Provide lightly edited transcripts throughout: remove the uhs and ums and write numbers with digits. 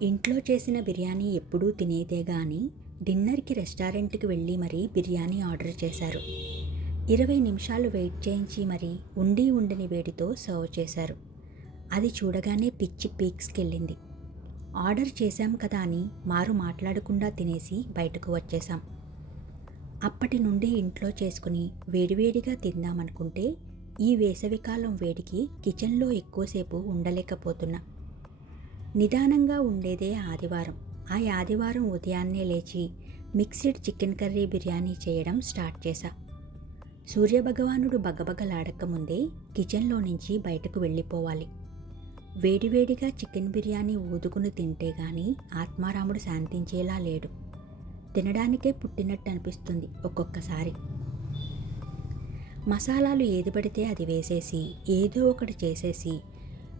ఇంట్లో చేసిన బిర్యానీ ఎప్పుడూ తినేదే గాని డిన్నర్‌కి రెస్టారెంట్‌కి వెళ్ళి మరీ బిర్యానీ ఆర్డర్ చేశారు. 20 నిమిషాలు వెయిట్ చేయించి మరీ ఉండి ఉండని వేడితో సర్వ్ చేశారు. అది చూడగానే పిచ్చి పీక్స్‌కెళ్ళింది. ఆర్డర్ చేశాం కదా అని మారు మాట్లాడకుండా తినేసి బయటకు వచ్చేశాం. అప్పటి నుండి ఇంట్లో చేసుకుని వేడివేడిగా తిందామనుకుంటే ఈ వేసవికాలం వేడికి కిచెన్‌లో ఎక్కువసేపు ఉండలేకపోతున్నా. నిదానంగా ఉండేదే ఆదివారం. ఆ ఆదివారం ఉదయాన్నే లేచి మిక్స్డ్ చికెన్ కర్రీ బిర్యానీ చేయడం స్టార్ట్ చేశా. సూర్యభగవానుడు బగబగలాడకముందే కిచెన్లో నుంచి బయటకు వెళ్ళిపోవాలి. వేడివేడిగా చికెన్ బిర్యానీ ఊదుకుని తింటే గాని ఆత్మారాముడు శాంతించేలా లేడు. తినడానికే పుట్టినట్టు అనిపిస్తుంది ఒక్కొక్కసారి. మసాలాలు ఏది పడితే అది వేసేసి ఏదో ఒకటి చేసేసి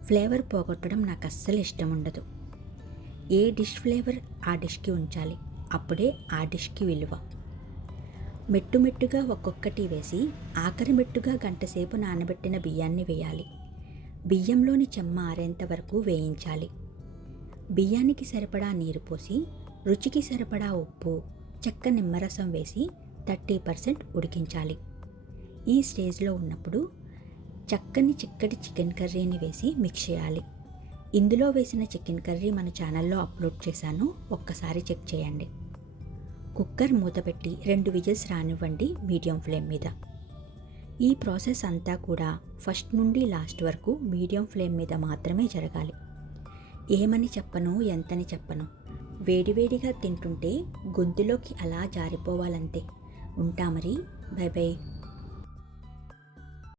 ఫ్లేవర్ పోగొట్టడం నాకు అస్సలు ఇష్టం ఉండదు. ఏ డిష్ ఫ్లేవర్ ఆ డిష్కి ఉంచాలి. అప్పుడే ఆ డిష్కి విలువ. మెట్టుమెట్టుగా ఒక్కొక్కటి వేసి ఆఖరి మెట్టుగా గంటసేపు నానబెట్టిన బియ్యాన్ని వేయాలి. బియ్యంలోని చెమ్మ ఆరేంత వరకు వేయించాలి. బియ్యానికి సరిపడా నీరు పోసి రుచికి సరిపడా ఉప్పు, చెక్క నిమ్మరసం వేసి 30% ఉడికించాలి. ఈ స్టేజ్లో ఉన్నప్పుడు చక్కని చిక్కటి చికెన్ కర్రీని వేసి మిక్స్ చేయాలి. ఇందులో వేసిన చికెన్ కర్రీ మన ఛానల్లో అప్లోడ్ చేశాను, ఒక్కసారి చెక్ చేయండి. కుక్కర్ మూతపెట్టి 2 విజిల్స్ రానివ్వండి మీడియం ఫ్లేమ్ మీద. ఈ ప్రాసెస్ అంతా కూడా ఫస్ట్ నుండి లాస్ట్ వరకు మీడియం ఫ్లేమ్ మీద మాత్రమే జరగాలి. ఏమని చెప్పను, ఎంతని చెప్పను, వేడివేడిగా తింటుంటే గొంతులోకి అలా జారిపోవాలంతే. ఉంటా మరి, బై బై.